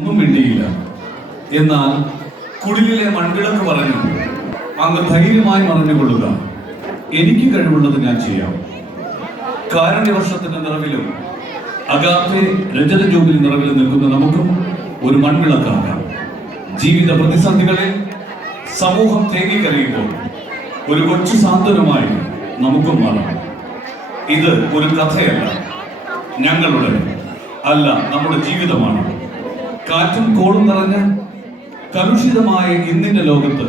ഒന്നും മിണ്ടിയില്ല. എന്നാൽ കുടിലിലെ മൺവിളക്ക് പറഞ്ഞു, അങ്ങ് ധൈര്യമായി മറിഞ്ഞുകൊള്ളുക, എനിക്ക് കഴിവുള്ളത് ഞാൻ ചെയ്യാം. കാരുണ്യവർഷത്തിന്റെ നിറവിലും അഗാപ്പെ രജത ജൂബിലി നിറവിലും നിൽക്കുന്ന നമുക്കും ഒരു മൺവിളക്കാകാം. ജീവിത പ്രതിസന്ധികളിൽ സമൂഹം തേങ്ങിക്കരയുമ്പോൾ ഒരു കൊച്ചു സാന്ത്വനമായി നമുക്കും മാറാം. ഇത് ഒരു കഥയല്ല, ഞങ്ങളുടെ അല്ല, നമ്മുടെ ജീവിതമാണ്. കാറ്റും കോളും നിറഞ്ഞ കലുഷിതമായ ഇന്നിന്റെ ലോകത്ത്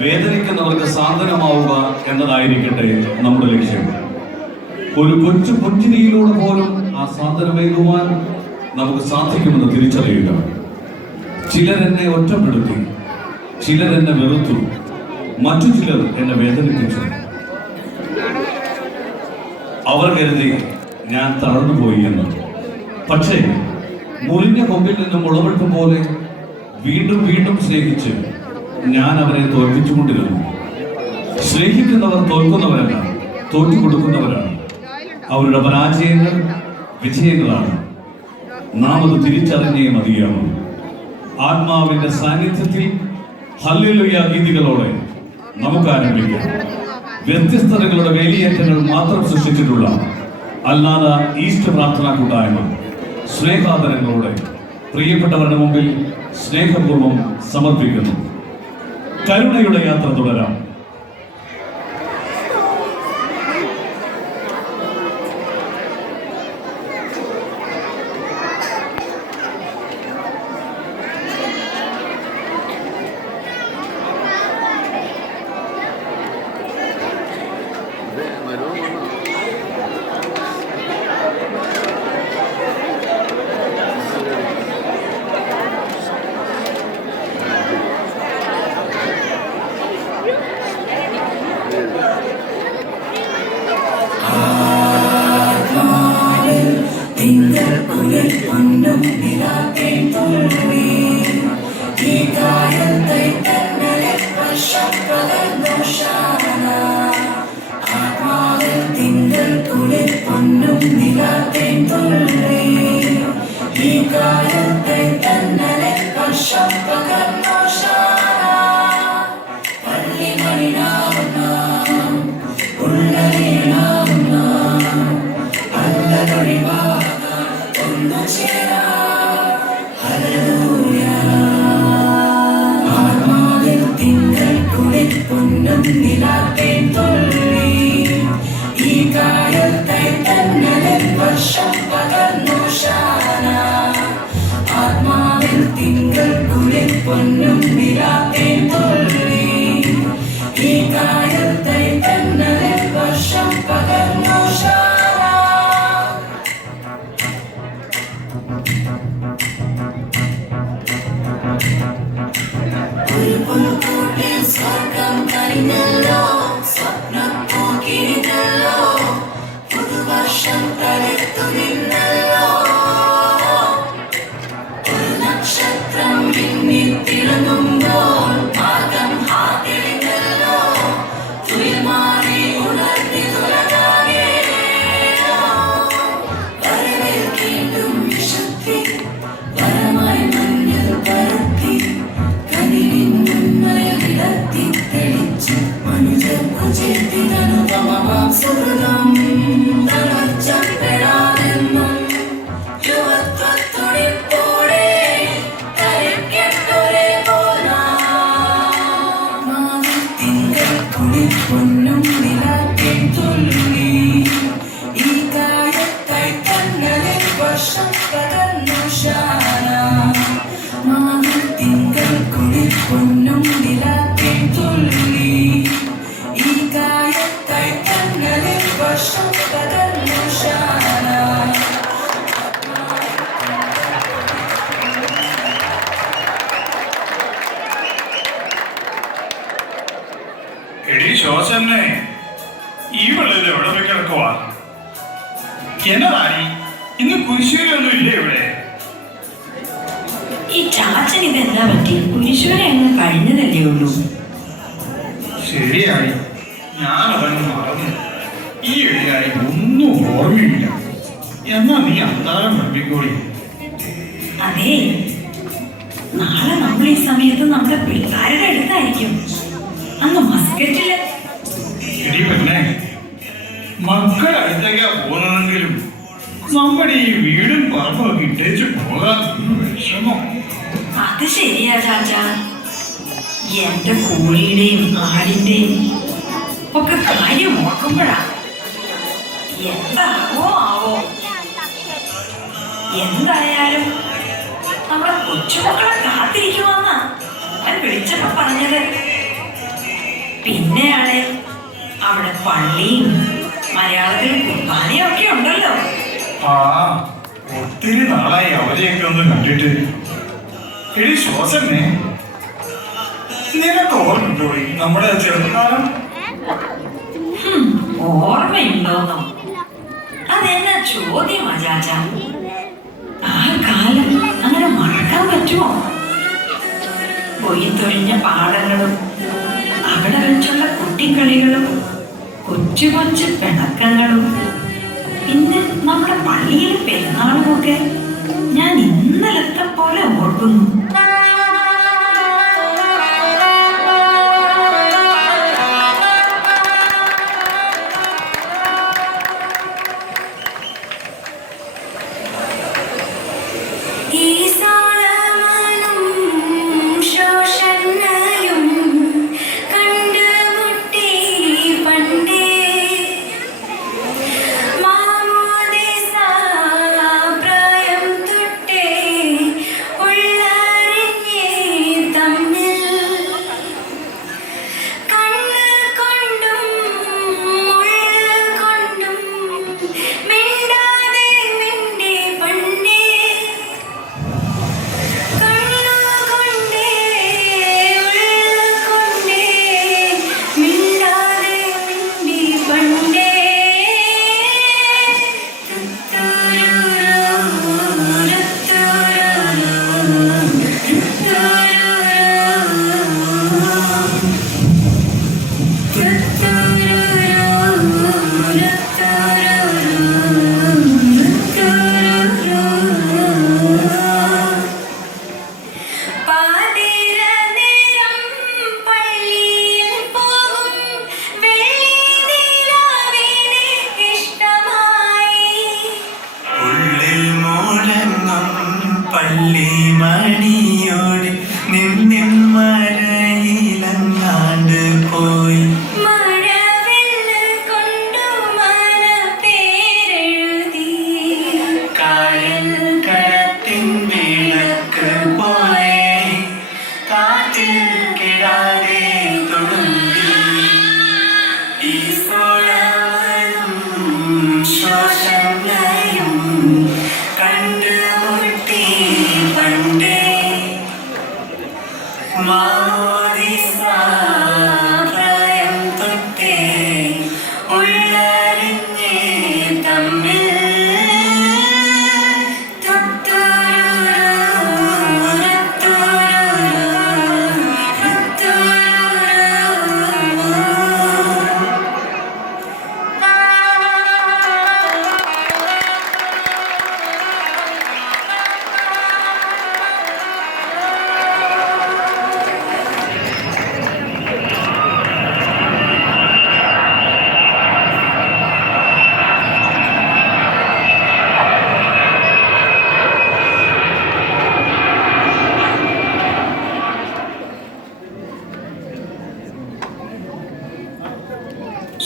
വേദനിക്കുന്നവർക്ക് സാന്ത്വനമാവുക എന്നതായിരിക്കട്ടെ നമ്മുടെ ലക്ഷ്യം. ഒരു കൊച്ചു പുഞ്ചിരിയിലൂടെ പോലും ആ സാന്ത്വനമേകുവാൻ നമുക്ക് സാധിക്കുമെന്ന് തിരിച്ചറിയുക. ചിലരെന്നെ ഒറ്റപ്പെടുത്തി, ചിലരെന്നെ വെറുത്തു, മറ്റു ചിലർ എന്നെ വേദനിപ്പിച്ചു. അവർ കരുതി ഞാൻ തളർന്നുപോയി എന്ന്. പക്ഷേ മുറിഞ്ഞ കൊമ്പിൽ നിന്നും മുളവെട്ടും പോലെ വീണ്ടും വീണ്ടും സ്നേഹിച്ച് ഞാൻ അവരെ തോൽപ്പിച്ചുകൊണ്ടിരുന്നു. സ്നേഹിക്കുന്നവർ തോൽക്കുന്നവരല്ല, തോറ്റുകൊടുക്കുന്നവരാണ്. അവരുടെ പരാജയങ്ങൾ വിജയങ്ങളാണ്. നാം അത് തിരിച്ചറിഞ്ഞേ മതിയാവും. ആത്മാവിന്റെ സാന്നിധ്യത്തിൽ ഹല്ലേലൂയ ഗീതികളോടെ നമുക്ക് ആരംഭിക്കാം. വ്യത്യസ്തതകളുടെ വേലിയേറ്റങ്ങൾ മാത്രം സൃഷ്ടിച്ചിട്ടുള്ള അല്ലാതെ ഈസ്റ്റർ പ്രാർത്ഥനാ കൂട്ടായ്മ സ്നേഹാദരങ്ങളോടെ പ്രിയപ്പെട്ടവരുടെ മുമ്പിൽ സ്നേഹപൂർവ്വം സമർപ്പിക്കുന്നു. കരുണയുടെ യാത്ര തുടരാം. എന്നതായി ഇന്ന് കുരിശൂരൊന്നും ഇല്ലേ ഇവിടെ? ഈ ചാച്ചൻ ഇതെന്താ പറ്റി? കുരിശൂര അങ്ങ് കഴിഞ്ഞതല്ലേ ഉള്ളൂ. ശരിയായി, ഞാനതങ്ങ് മറന്നു. ഈ ഇടയായി ഒന്നും ഓർമ്മയില്ല. എന്നാ നീ അന്താരം പഠിപ്പിക്കോളി. അതെ, നാളെ നമ്മൾ ഈ സമയത്ത് നമ്മുടെ പിള്ളേരുടെ അടുത്തായിരിക്കും. അന്ന് മസ്കറ്റില്. എടി പെണ്ണെ, മക്കൾ അടുത്തേക്കാ പോകുന്നതെങ്കിലും നമ്മുടെ ഈ വീടും പറമ്പൊക്കെ ഇട്ടേച്ച് പോകാൻ വിഷമം. അത് ശരിയാ ചാച്ചാ. എന്റെ കോഴിയുടെയും ആടിന്റെയും ഒക്കെ കാര്യം ഓർക്കുമ്പോഴാ എന്താവോ ആവോ. എന്തായാലും നമ്മുടെ കൊച്ചുമക്കളെ കാത്തിരിക്കുമെന്നാ ഞാൻ വിളിച്ചപ്പോ പറഞ്ഞത്. പിന്നെയാണെ അവിടെ പള്ളിയും മലയാളത്തിൽ കുർബാനയും ഒക്കെ ഉണ്ടല്ലോ. ആ, ഒത്തിരി നാളായി അവരെയൊക്കെ ഒന്ന് കണ്ടിട്ട്. എടി ശ്വാസന്നെ, നിനക്ക് ഓർമ്മയുണ്ടോ നമ്മുടെ ചെറുപ്പകാലം? ഓർമ്മയുണ്ടോന്നോ? അതെന്നാ ചോദ്യമാ ചാച്ച. ആ കാലം അങ്ങനെ മറക്കാൻ പറ്റുമോ? കൊയ്ത്തൊഴിഞ്ഞ പാടങ്ങളും അവിടെ വെച്ചുള്ള കുട്ടിക്കളികളും കൊച്ചു കൊച്ചു പിണക്കങ്ങളും പിന്നെ നമ്മുടെ പള്ളിയിലെ പെരുന്നാളുമൊക്കെ ഞാൻ ഇന്നലത്തെ പോലെ ഓർക്കുന്നു.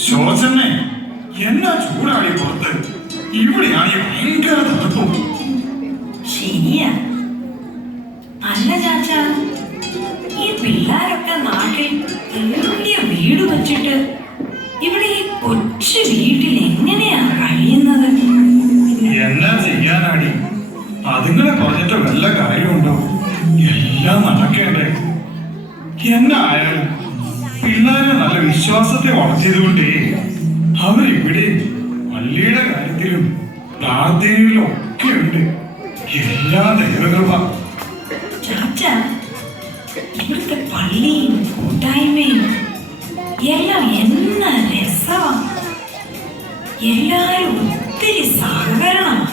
ശോചനെ, എന്നാ ചൂടാടി പുറത്ത്. ഇവിടെയാണ് ഭയങ്കര തണുപ്പും. ശരിയാ. അല്ല ചാച്ച, ഈ പിള്ളേരൊക്കെ നാട്ടിൽ വലിയ വീട് വച്ചിട്ട് ഇവിടെ ഈ കൊച്ചു വീട്ടിൽ എങ്ങനെയാ കഴിയുന്നത്? എന്നാ ചെയ്യാനാടി, അതുങ്ങളെ പറഞ്ഞിട്ട് വല്ല കാര്യമുണ്ടോ? എല്ലാം നടക്കേണ്ടേ. എന്നായാലും പിള്ളേരെ നല്ല വിശ്വാസത്തെ വളർത്തിയതുകൊണ്ടേ അവരിവിടെ പള്ളിയുടെ കാര്യത്തിലും പ്രാർത്ഥനയിലും ഒക്കെ ഉണ്ട്. എല്ലാ ദൈവകൃപ. ചാച്ച, ഇവിടുത്തെ പള്ളിയും കൂട്ടായ്മയും എല്ലാം എന്നാ രസമാ. എല്ലാരും ഒത്തിരി സഹകരണമാണ്.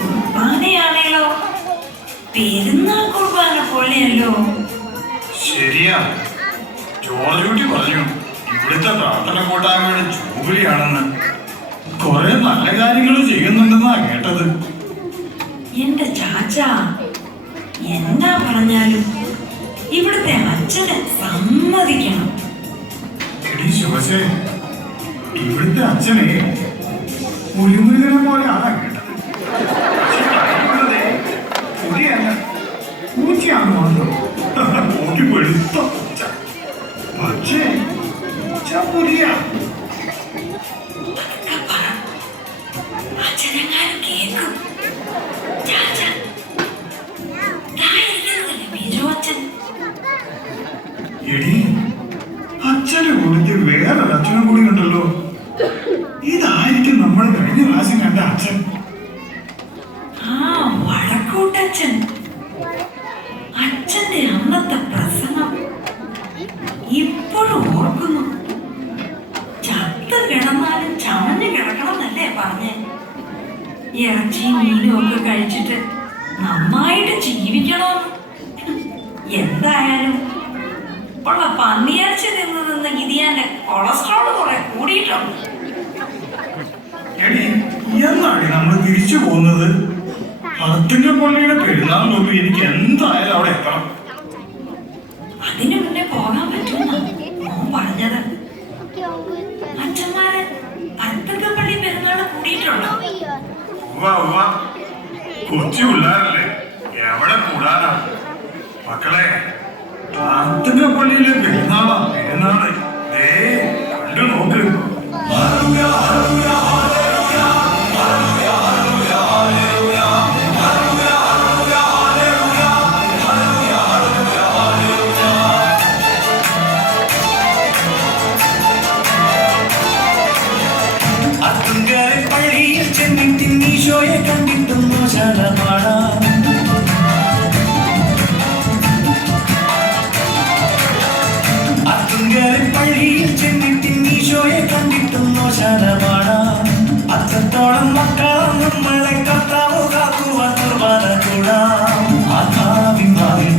കുർബാനയാണേലോ പെരുന്നാൾ കുർബാന പോലെയല്ലോ. ശരിയാ, ജോർജ് കുട്ടി പറഞ്ഞു ഇവിടുത്തെ പ്രാർത്ഥന കൂട്ടായ്മയുടെ ജൂബിലിയാണെന്ന്. കുറെ നല്ല കാര്യങ്ങൾ ചെയ്യുന്നുണ്ടെന്നാ കേട്ടത്. എന്റെ ചാച്ച എന്നാ പറഞ്ഞാലും ഇവിടുത്തെ അച്ഛനെ സമ്മതിക്കണം. എടി ശിവസേ, ഇവിടുത്തെ അച്ഛനെ മുരുമുരുകനെ പോലെയാണ് കേട്ടത്. പക്ഷെ കഴിക്കുന്നത് പുതിയല്ല, പൂച്ചയാണ് മാത്രം. നോക്കി വെളുത്ത പൂച്ച. പക്ഷേ പൂച്ച പുലിയ. അച്ഛനെങ്ങാനും കേൾക്കും. ചാച്ച ബിജു അച്ഛൻ. എടി, അച്ഛന്റെ കൂടെ വേറൊരു അച്ഛനും കൂടി ഉണ്ടല്ലോ. ഇതായിരിക്കും നമ്മൾ കഴിഞ്ഞ പ്രാവശ്യം കണ്ട അച്ഛൻ. ആ വടക്കൂട്ടച്ഛൻ. അച്ഛന്റെ അന്നത്തെ പ്രസംഗം ഇപ്പോഴും ഓർക്കുന്നു. ചത്ത് കിടന്നാലും ചമഞ്ഞു കിടക്കണമെന്നല്ലേ പറഞ്ഞേ. ഇറച്ചിയും മീനും ഒക്കെ കഴിച്ചിട്ട് നന്നായിട്ട് ജീവിക്കണമെന്ന്. എന്തായാലും ഉള്ള പന്നിയിറച്ചി നിന്ന് ഗിരിയാന്റെ കൊളസ്ട്രോൾ കുറെ കൂടിയിട്ടുണ്ട്. എടി, എന്നാണ് നമ്മൾ തിരിച്ചു പോകുന്നത്? അത്തിന്റെ പള്ളിയുടെ പെരുന്നാൾ നോക്കി എനിക്ക് എന്തായാലും അവിടെ എത്തണം. അതിനു മുന്നേ പോകാൻ പറ്റുമെന്നാ മോൻ പറഞ്ഞത്. അച്ഛന്മാരെ അത്തക്കപ്പള്ളി പെരുന്നാൾ കൂടിയിട്ടുണ്ടോ? കൊച്ചു പിള്ളേരല്ലേ, എവിടെ കൂടാനാ മക്കളെ. അത്തിന്റെ പള്ളിയിലെ പെരുന്നാളാ പെരുന്നാള്. ദേ കണ്ടു നോക്ക്. പള്ളിയിൽ ചെന്നിട്ട് ഈശോയെ കണ്ടിട്ടും മോശമാണ്. പള്ളിയിൽ ചെന്നിട്ട് ഈശോയെ കണ്ടിട്ടും മോശമാണ്. അത്രത്തോളം മക്കളാം നമ്മളെ കർത്താവ് കാക്കുവാൻ കുർബാന കൂടാം. ആത്മാവിൻ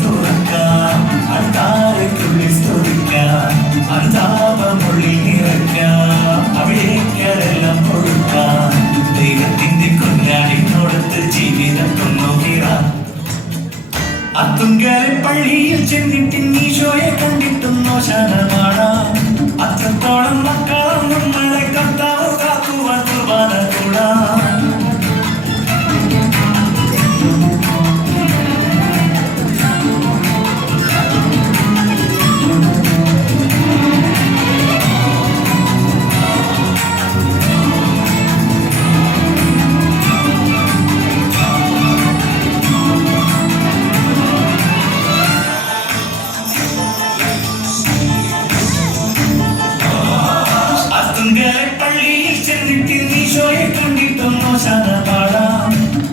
തുറക്കാം, അൾത്താരയ്ക്കുള്ളിൽ സ്തുതിക്കാം, അനുതാപമൊഴി നിറയ്ക്കാം, അവിടേക്കെല്ലാം കൊടുക്കാം. ദൈവത്തിന്റെ കുഞ്ഞാടിനോടത്ത് ജീവിതം കൊണ്ടുപോകാം. അത്തുങ്കരെ പള്ളിയിൽ ചെന്നിട്ട് ഈശോയെ കണ്ടിട്ടും മോശമാണ്. അത്രത്തോളം മക്കളാം നമ്മളെ കർത്താവ് കാക്കുവാൻ കുർബാന കൂടാം. പള്ളിയിൽ ചെന്നിട്ട് ഈശോയെ കണ്ടിട്ടും മോശമാണ്.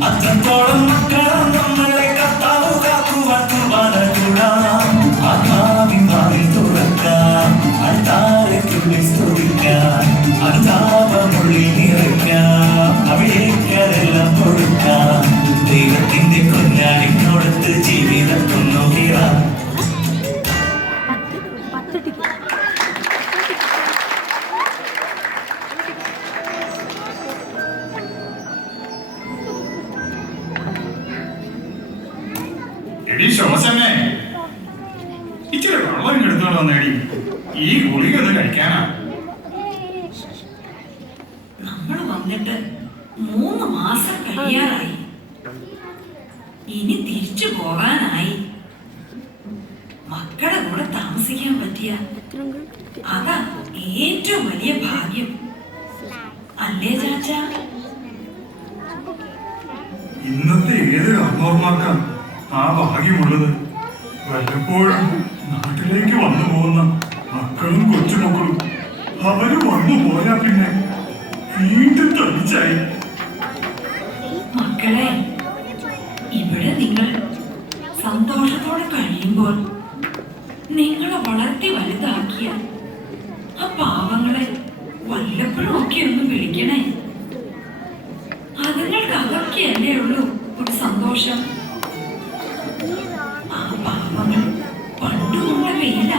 അത്രത്തോളം മക്കളാം നമ്മളെ കർത്താവ് കാക്കുവാൻ കുർബാന കൂടാം. ആത്മാവിൻ വാതിൽ തുറക്കാം, അൾത്താരയ്ക്കുള്ളിൽ സ്തുതിക്കാം, അനുതാപമൊഴി നിറയ്ക്കാം, അവിടേക്കെല്ലാം കൊടുക്കാം. ദൈവത്തിന്റെ കുഞ്ഞാടിനോടത്ത് ജീവിതം കൊണ്ടുപോകാം. എടി ശോസന്നെ, ഇച്ചിരി വെള്ളം എടുത്തോണ്ട് വന്നേടി. ഈ ഗുളിക ഒന്ന് കഴിക്കാനാ. നമ്മൾ വന്നിട്ട് 3 മാസം കഴിയാറായി. ഇനി തിരിച്ചു പോകാനായി. മക്കളെ കൂടെ താമസിക്കാൻ പറ്റിയ അതാ ഏറ്റവും വലിയ ഭാഗ്യം അല്ലേ ചാച്ച? ഇന്നത്തെ ഏത് അമ്മമാർക്കാണ് ആ ഭാഗ്യമുള്ളത്? വല്ലപ്പോഴും നാട്ടിലേക്ക് വന്നു പോകുന്ന മക്കളും കൊച്ചുമക്കളും അവര് വന്നു പോയാ പിന്നെ വീണ്ടും തനിച്ചായി. മക്കളെ, ഇവിടെ നിങ്ങൾ സന്തോഷത്തോടെ കഴിയുമ്പോൾ നിങ്ങളെ വളർത്തി വലുതാക്കിയ ആ പാവങ്ങളെ വല്ലപ്പോഴും ഒക്കെ ഒന്ന് വിളിക്കണേ. അതുങ്ങൾക്ക് അതൊക്കെയല്ലേ ഉള്ളൂ ഒരു സന്തോഷം. പാപങ്ങൾ പണ്ടുകൊണ്ട വെയില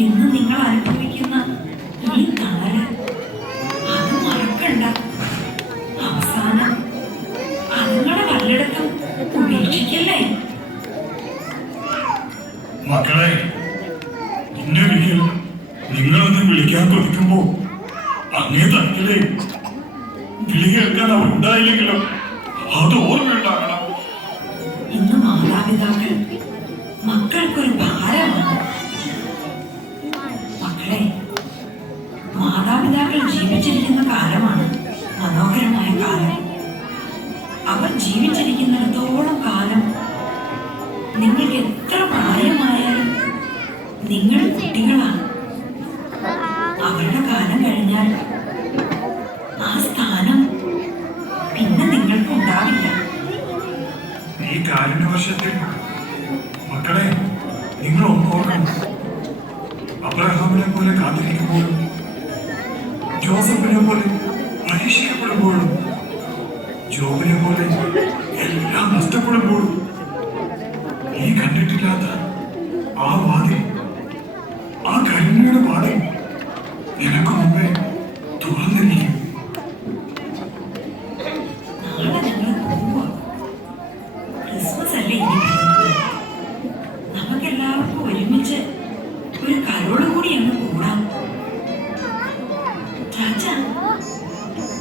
ഇന്ന് നിങ്ങൾ അനുഭവിക്കുന്ന ഈ തണല് അത് മറക്കണ്ട. അവസാനം അതുങ്ങളെ വല്ലയിടത്തും ഉപേക്ഷിക്കല്ലേ. മക്കളെ, ഇന്ന വിളിയിൽ നിങ്ങളൊന്ന് വിളിക്കാൻ കൊതിക്കുമ്പോ അങ്ങേ തട്ടിലേ വിളി കേൾക്കാൻ അവർ ഉണ്ടായില്ലെങ്കിലോ അത് ഓർമ്മയുണ്ടാകണം. ഇന്ന് മാതാപിതാക്കൾ മക്കൾക്കൊരു ഭാരമാണ്. മക്കളെ, മാതാപിതാക്കൾ ജീവിച്ചിരിക്കുന്ന കാലമാണ് മനോഹരമായ കാലം. അവർ ജീവിച്ചിരിക്കുന്നിടത്തോളം കാലം നിങ്ങൾക്ക് എത്ര പ്രായമായാലും നിങ്ങൾ കുട്ടികളാണ്. അവരുടെ കാലം കഴിഞ്ഞാൽ ആ സ്ഥാനം പിന്നെ നിങ്ങൾക്ക് ഉണ്ടാവില്ല. ഈ കാരുണ്യവർഷത്തിൽ മക്കളെ നിങ്ങൾ ഓർക്കണം. അബ്രഹാമിനെ പോലെ കാത്തിരിക്കുമ്പോഴും ജോസഫിനെ പോലെ പരീക്ഷിക്കപ്പെടുമ്പോഴും ജോബിനെ പോലെ എല്ലാം നഷ്ടപ്പെടുമ്പോഴും ഈ കണ്ടിട്ടില്ലാത്ത ആ വാതിൽ, ആ കരുണയുടെ വാതിൽ നിനക്ക് മുമ്പേ തുറന്നിരിക്കും. നാളെ നിങ്ങൾ പോവുക. ക്രിസ്മസ് അല്ലേ ഇനി വരുന്നത്. നമുക്കെല്ലാവർക്കും ഒരുമിച്ച് ഒരു കരോട് കൂടി അങ്ങ് കൂടാം. ചാച്ചാ,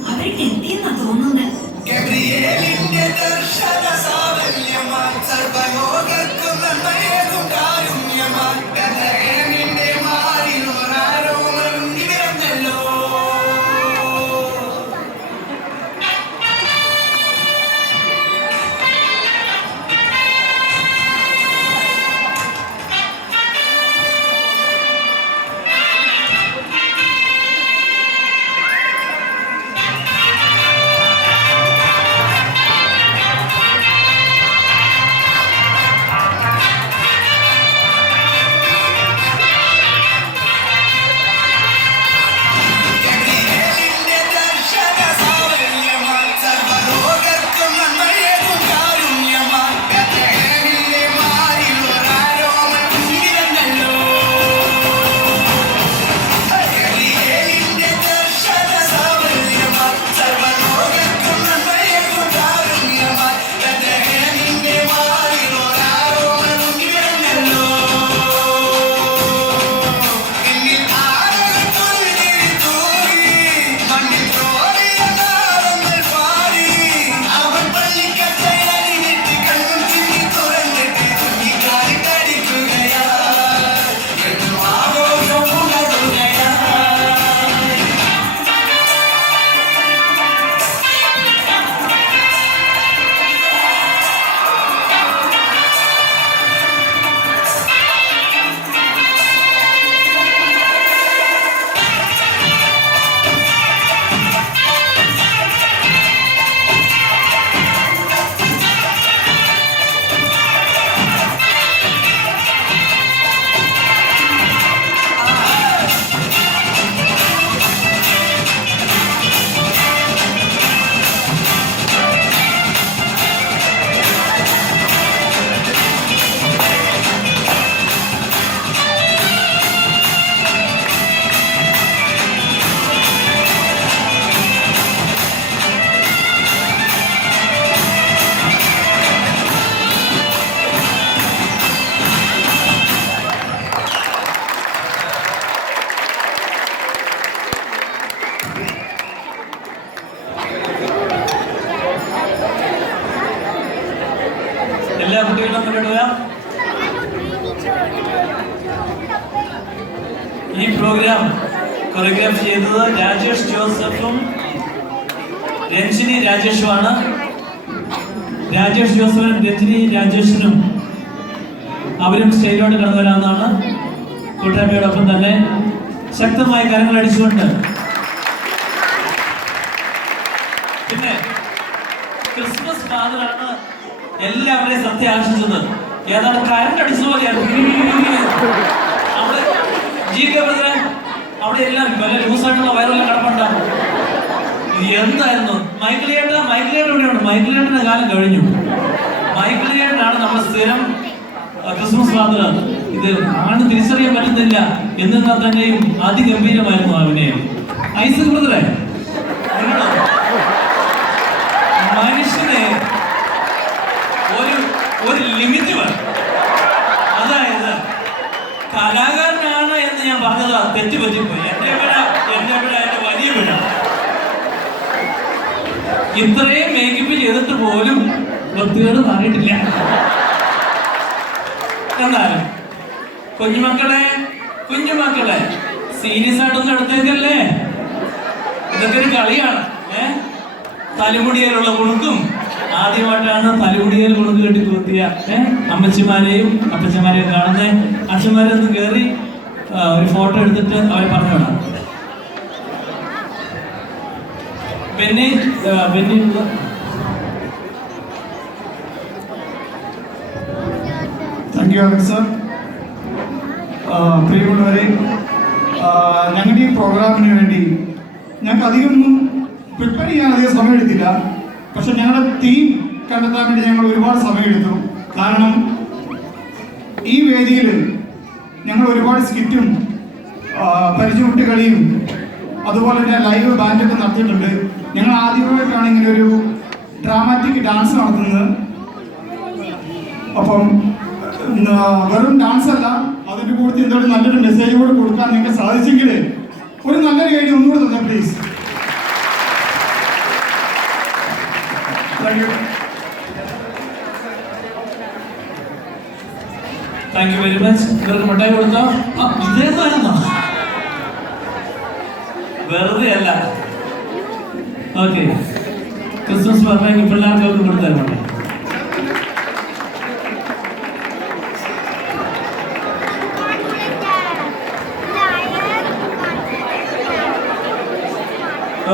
അവർക്ക് എത്തിയെന്നാ തോന്നുന്നത്. ഗബ്രിയേലിന്റെ ദർശന സാവല്യമായി സർവ്വലോകർക്കും നന്മയേകും കാരുണ്യമായി ബേത്ലഹേമിന്റെ മാറിലൊരാരോമം നിറഞ്ഞല്ലോ. എല്ലാ കുട്ടികളും മുന്നോട്ട്. ഈ പ്രോഗ്രാം കൊറിയോഗ്രാഫ് ചെയ്തത് രാജേഷ് ജോസഫും രഞ്ജിനി രാജേഷുമാണ്. രാജേഷ് ജോസഫിനും രഞ്ജിനി രാജേഷിനും അവരും സ്റ്റേജിലോട്ട് കടന്നു വരാവുന്നതാണ്. കൂട്ടായ്മയോടൊപ്പം തന്നെ ശക്തമായ കരങ്ങൾ അടിച്ചുകൊണ്ട്. പിന്നെ ക്രിസ്മസ് ഫാദറാണ് എല്ലാവരെയും സത്യം ആശിച്ചത്. ഏതാണ്ട് കരണ്ട് അടിച്ചതുപോലെയാണ് അവിടെ അവിടെ എല്ലാം വല്ല ലൂസായിട്ടുള്ള വയറെല്ലാം കിടപ്പുണ്ടാകും. എന്തായിരുന്നു മൈക്കിളിയേട്ട ഇവിടെയുണ്ട്. മൈക്കിളിയേട്ടന്റെ കാലം കഴിഞ്ഞു. മൈക്കിളിയേട്ടനാണ് നമ്മൾ സ്ഥിരം ക്രിസ്മസ് ഫാദർ ഇത് ആണ് തിരിച്ചറിയാൻ പറ്റുന്നില്ല എന്നാൽ തന്നെയും അതിഗംഭീരമായിരുന്നു അഭിനയം. ഐസക് ബ്രദറെ, മനുഷ്യനെ ഒരു ലിമിറ്റ് വേണം. അതായത് കലാകാരനാണ് എന്ന് ഞാൻ പറഞ്ഞതാ തെറ്റുപറ്റിപ്പോയി. എന്റെ പിഴ എന്റെ വലിയ പിഴ. ഇത്രയും മേക്കപ്പ് ചെയ്തിട്ട് പോലും വൃത്തികേട് മാറിയിട്ടില്ല. എന്നാലും കുഞ്ഞുമക്കളെ സീരിയസ് ആയിട്ടൊന്നും എടുത്തേക്കല്ലേ. ഇതൊക്കെ ഒരു കളിയാണ്. തലമുടിയിലുള്ള കുണുക്കും ആദ്യമായിട്ടാണ് തലമുടിയിൽ കുണുക്ക് കെട്ടി കുത്തിയ അമ്മച്ചിമാരെയും അപ്പച്ചമാരെയും കാണുന്ന അച്ഛന്മാരൊന്ന് കയറി ഒരു ഫോട്ടോ എടുത്തിട്ട് അവരെ പറഞ്ഞു വിടാം. Benny thank you Alex sir. പ്രിയമുള്ളവരെ, ഞങ്ങളുടെ ഈ പ്രോഗ്രാമിന് വേണ്ടി ഞങ്ങൾക്ക് അധികമൊന്നും പ്രിപ്പയർ ചെയ്യാൻ അധികം സമയമെടുത്തില്ല. പക്ഷെ ഞങ്ങളുടെ തീം കണ്ടെത്താൻ വേണ്ടി ഞങ്ങൾ ഒരുപാട് സമയമെടുത്തു. കാരണം ഈ വേദിയിൽ ഞങ്ങൾ ഒരുപാട് സ്കിറ്റും പരിചയമുട്ട് കളിയും അതുപോലെ തന്നെ ലൈവ് ബാൻഡൊക്കെ നടത്തിയിട്ടുണ്ട്. ഞങ്ങൾ ആദ്യമായിട്ടാണ് ഇങ്ങനെ ഒരു ഡ്രാമാറ്റിക് ഡാൻസ് നടത്തുന്നത്. അപ്പം വെറും ഡാൻസ് അല്ല, അതിൻ്റെ കൂടുതൽ എന്തൊരു നല്ലൊരു മെസ്സേജ് കൂടെ കൊടുക്കാൻ നിങ്ങൾക്ക് സാധിച്ചെങ്കിൽ ഒരു നല്ലൊരു ഐഡിയ ഒന്നുകൂടെ തന്നെ please. Thank you very much. ഇവർക്ക് മിഠായി കൊടുത്തോ? ഇതേതായിരുന്നോ? വെറുതെ അല്ല. ഓക്കെ, ക്രിസ്മസ് പറഞ്ഞെങ്കിൽ പിള്ളേർക്കൊക്കെ കൊടുത്തായിരുന്നു.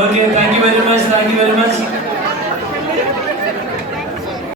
Okay, thank you very much.